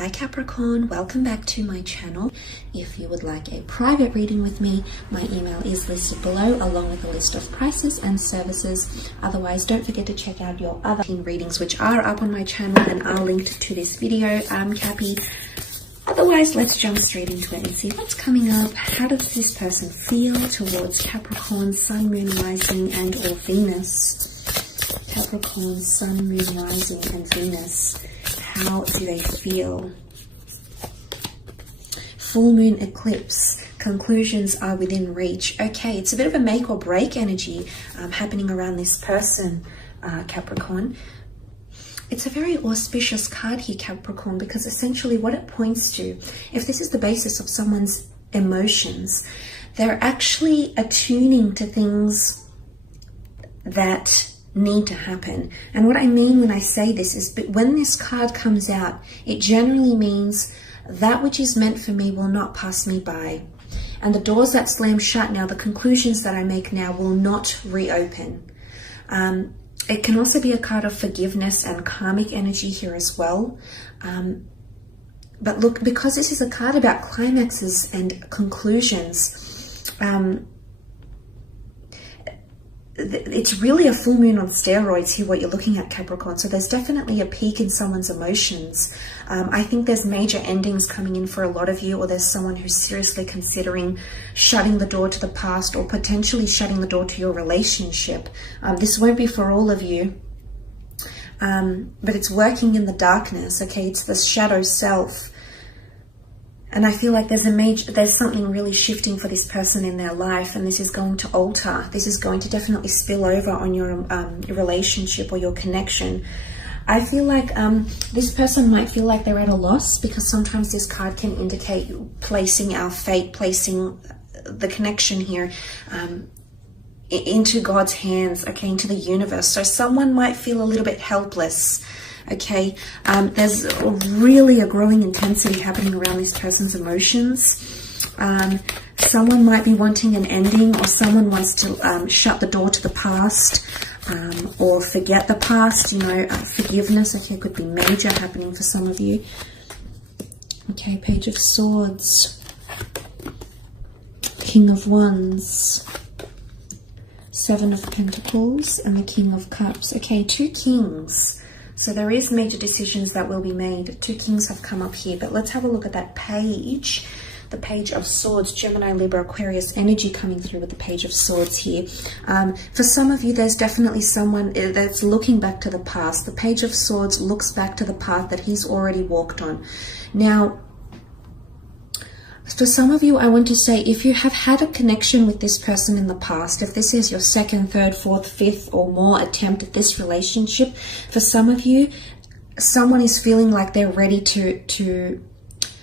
Hi Capricorn, welcome back to my channel. If you would like a private reading with me, my email is listed below along with a list of prices and services. Otherwise, don't forget to check out your other readings which are up on my channel and are linked to this video. I'm Cappy. Otherwise, let's jump straight into it and see what's coming up. How does this person feel towards Capricorn, Sun, Moon, Rising and or Venus? Capricorn, Sun, Moon, Rising and Venus. How do they feel? Full moon eclipse. Conclusions are within reach. Okay, it's a bit of a make or break energy happening around this person, Capricorn. It's a very auspicious card here, Capricorn, because essentially what it points to, if this is the basis of someone's emotions, they're actually attuning to things that need to happen. And what I mean when I say this is, but when this card comes out, it generally means that which is meant for me will not pass me by. And the doors that slam shut now, the conclusions that I make now will not reopen. It can also be a card of forgiveness and karmic energy here as well. But look, because this is a card about climaxes and conclusions, it's really a full moon on steroids here, what you're looking at, Capricorn. So there's definitely a peak in someone's emotions. I think there's major endings coming in for a lot of you, or there's someone who's seriously considering shutting the door to the past or potentially shutting the door to your relationship. This won't be for all of you, but it's working in the darkness, okay? It's the shadow self. And I feel like there's something really shifting for this person in their life, and this is going to alter. This is going to definitely spill over on your relationship or your connection. I feel like this person might feel like they're at a loss, because sometimes this card can indicate placing our fate, placing the connection here into God's hands, okay, into the universe. So someone might feel a little bit helpless. Okay, there's really a growing intensity happening around this person's emotions. Someone might be wanting an ending, or someone wants to shut the door to the past, or forget the past, you know, forgiveness. Okay, it could be major happening for some of you. Okay, Page of Swords, King of Wands, Seven of Pentacles, and the King of Cups. Okay, two kings. So there is major decisions that will be made. Two kings have come up here, but let's have a look at that page. The Page of Swords, Gemini, Libra, Aquarius energy coming through with the Page of Swords here. For some of you, there's definitely someone that's looking back to the past. The Page of Swords looks back to the path that he's already walked on. Now, for some of you, I want to say, if you have had a connection with this person in the past, if this is your second, third, fourth, fifth or more attempt at this relationship, for some of you, someone is feeling like they're ready to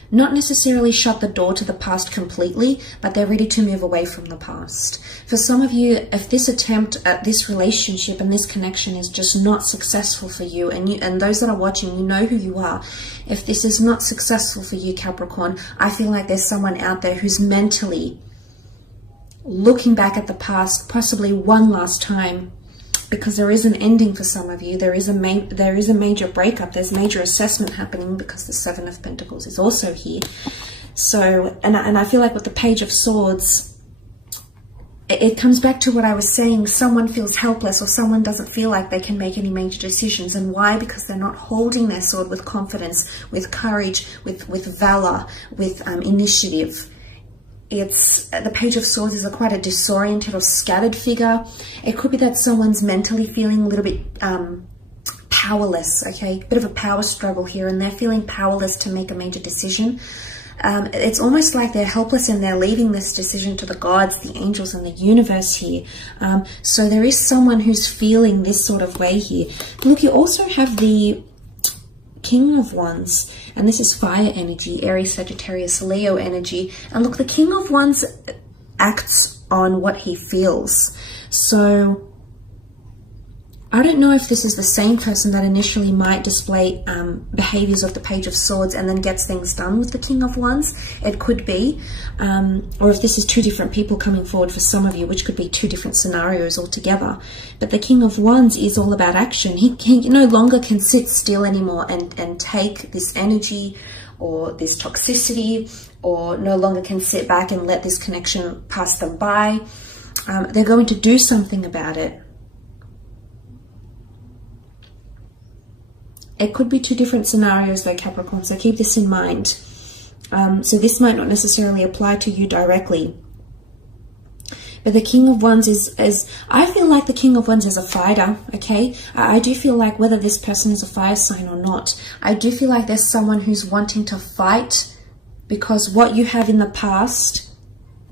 not necessarily shut the door to the past completely, but they're ready to move away from the past. For some of you, if this attempt at this relationship and this connection is just not successful for you, and those that are watching, you know who you are. If this is not successful for you, Capricorn, I feel like there's someone out there who's mentally looking back at the past, possibly one last time, because there is an ending for some of you. There is a major breakup. There's major assessment happening, because the Seven of Pentacles is also here. So, and I feel like with the Page of Swords, it comes back to what I was saying. Someone feels helpless, or someone doesn't feel like they can make any major decisions. And why? Because they're not holding their sword with confidence, with courage, with valor, with initiative. It's the Page of Swords is quite a disoriented or scattered figure. It could be that someone's mentally feeling a little bit powerless, okay? A bit of a power struggle here, and they're feeling powerless to make a major decision. It's almost like they're helpless, and they're leaving this decision to the gods, the angels, and the universe here. So there is someone who's feeling this sort of way here. Look, you also have the King of Wands, and this is fire energy, Aries, Sagittarius, Leo energy. And look, the King of Wands acts on what he feels. So I don't know if this is the same person that initially might display behaviors of the Page of Swords and then gets things done with the King of Wands. It could be. Or if this is two different people coming forward for some of you, which could be two different scenarios altogether. But the King of Wands is all about action. He no longer can sit still anymore and take this energy or this toxicity, or no longer can sit back and let this connection pass them by. They're going to do something about it. It could be two different scenarios though, Capricorn, so keep this in mind. So this might not necessarily apply to you directly. But the King of Wands is I feel like the King of Wands is a fighter, okay? I do feel like whether this person is a fire sign or not, I do feel like there's someone who's wanting to fight because what you have in the past,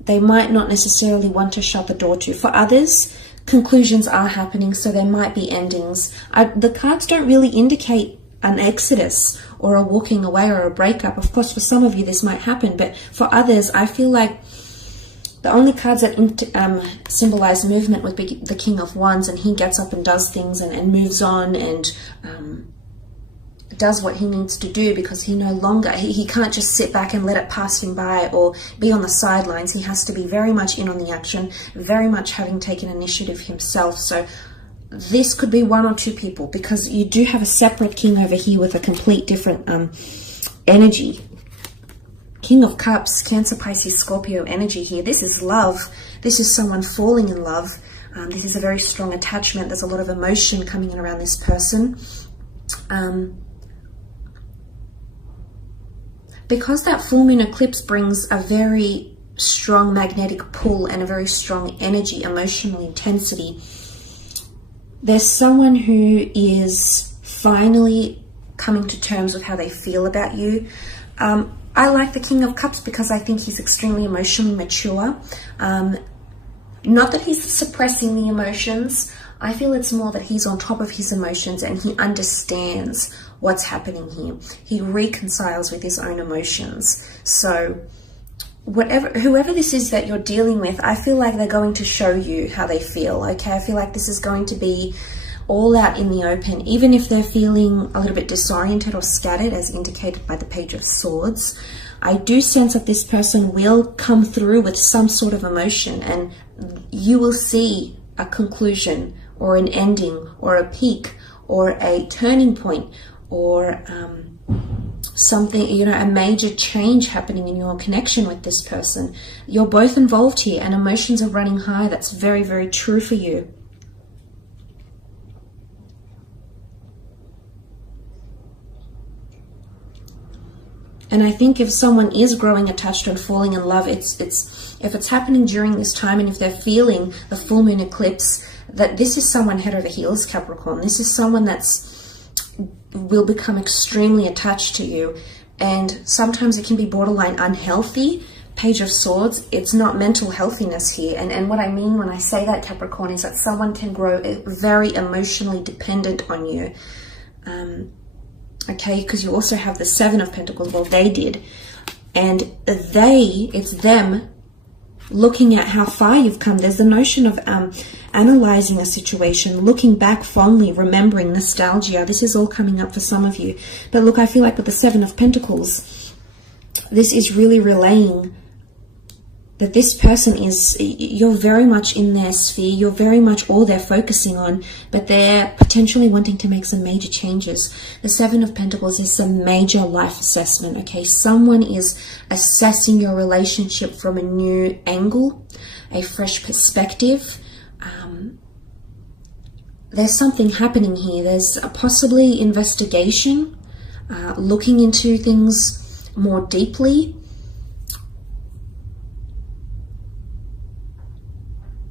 they might not necessarily want to shut the door to. For others, conclusions are happening, so there might be endings. The cards don't really indicate an exodus or a walking away or a breakup. Of course, for some of you this might happen, but for others, I feel like the only cards that symbolize movement would be the King of Wands, and he gets up and does things and moves on and does what he needs to do, because he no longer, he can't just sit back and let it pass him by or be on the sidelines. He has to be very much in on the action, very much having taken initiative himself. So this could be one or two people, because you do have a separate king over here with a complete different energy. King of Cups, Cancer, Pisces, Scorpio energy here. This is love. This is someone falling in love. This is a very strong attachment. There's a lot of emotion coming in around this person. Because that full moon eclipse brings a very strong magnetic pull and a very strong energy, emotional intensity, there's someone who is finally coming to terms with how they feel about you. I like the King of Cups because I think he's extremely emotionally mature. Not that he's suppressing the emotions. I feel it's more that he's on top of his emotions and he understands what's happening here. He reconciles with his own emotions. So whoever this is that you're dealing with, I feel like they're going to show you how they feel, okay? I feel like this is going to be all out in the open, even if they're feeling a little bit disoriented or scattered, as indicated by the Page of Swords. I do sense that this person will come through with some sort of emotion, and you will see a conclusion or an ending or a peak or a turning point or something, you know, a major change happening in your connection with this person. You're both involved here and emotions are running high. That's very, very true for you. And I think if someone is growing attached and falling in love, if it's happening during this time, and if they're feeling the full moon eclipse, that this is someone head over heels, Capricorn. This is someone will become extremely attached to you, and sometimes it can be borderline unhealthy. Page of Swords, it's not mental healthiness here, and what I mean when I say that, Capricorn, is that someone can grow very emotionally dependent on you. Okay, because you also have the Seven of Pentacles. Well, they did, and it's them looking at how far you've come. There's the notion of analyzing a situation, looking back fondly, remembering, nostalgia. This is all coming up for some of you. But look, I feel like with the Seven of Pentacles, this is really relaying that this person you're very much in their sphere, you're very much all they're focusing on, but they're potentially wanting to make some major changes. The Seven of Pentacles is a major life assessment, okay? Someone is assessing your relationship from a new angle, a fresh perspective. There's something happening here. There's possibly investigation, looking into things more deeply,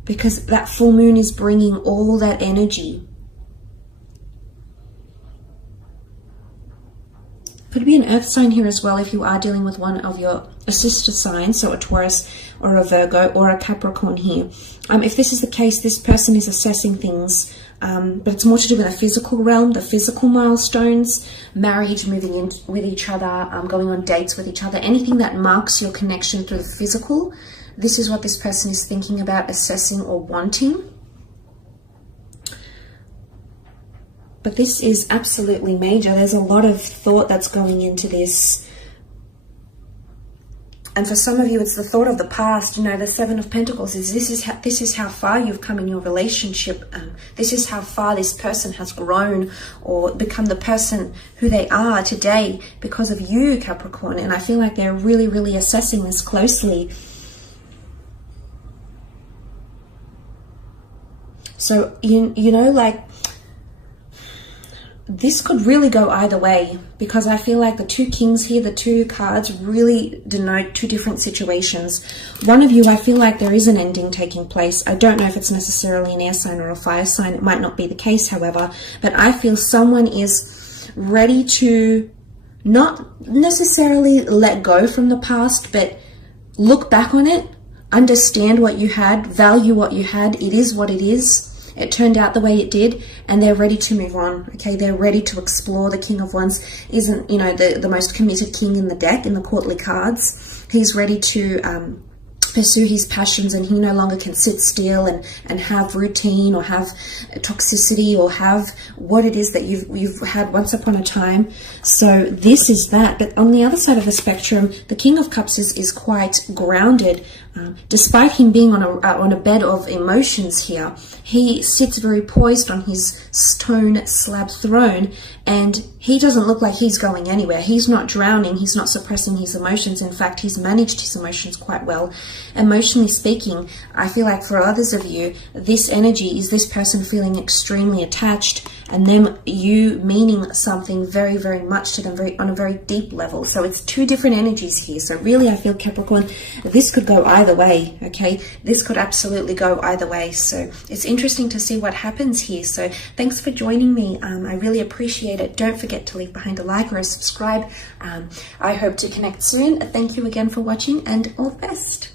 because that full moon is bringing all that energy. Could be an earth sign here as well if you are dealing with one of your sister signs, so a Taurus or a Virgo or a Capricorn here. If this is the case, this person is assessing things, but it's more to do with the physical realm, the physical milestones, marriage, moving in with each other, going on dates with each other, anything that marks your connection through the physical. This is what this person is thinking about, assessing or wanting. But this is absolutely major. There's a lot of thought that's going into this. And for some of you, it's the thought of the past. You know, the Seven of Pentacles is this is how far you've come in your relationship. This is how far this person has grown or become the person who they are today because of you, Capricorn. And I feel like they're really, really assessing this closely. So, you know, like, this could really go either way, because I feel like the two kings here, the two cards, really denote two different situations. One of you, I feel like there is an ending taking place. I don't know if it's necessarily an air sign or a fire sign. It might not be the case, however, but I feel someone is ready to not necessarily let go from the past, but look back on it, understand what you had, value what you had. It is what it is. It turned out the way it did, and they're ready to move on. Okay, they're ready to explore. The King of Wands isn't, you know, the most committed king in the deck, in the courtly cards. He's ready to pursue his passions, and he no longer can sit still and have routine or have toxicity or have what it is that you've had once upon a time. So this is that. But on the other side of the spectrum, the King of Cups is quite grounded. Despite him being on a bed of emotions here, he sits very poised on his stone slab throne, and he doesn't look like he's going anywhere. He's not drowning. He's not suppressing his emotions. In fact, he's managed his emotions quite well. Emotionally speaking, I feel like for others of you, this energy is this person feeling extremely attached, and them, you meaning something very, very much to them, on a very deep level. So it's two different energies here. So really, I feel, Capricorn, this could go either way, okay? This could absolutely go either way. So it's interesting to see what happens here. So thanks for joining me. I really appreciate it. Don't forget to leave behind a like or a subscribe. I hope to connect soon. Thank you again for watching, and all the best.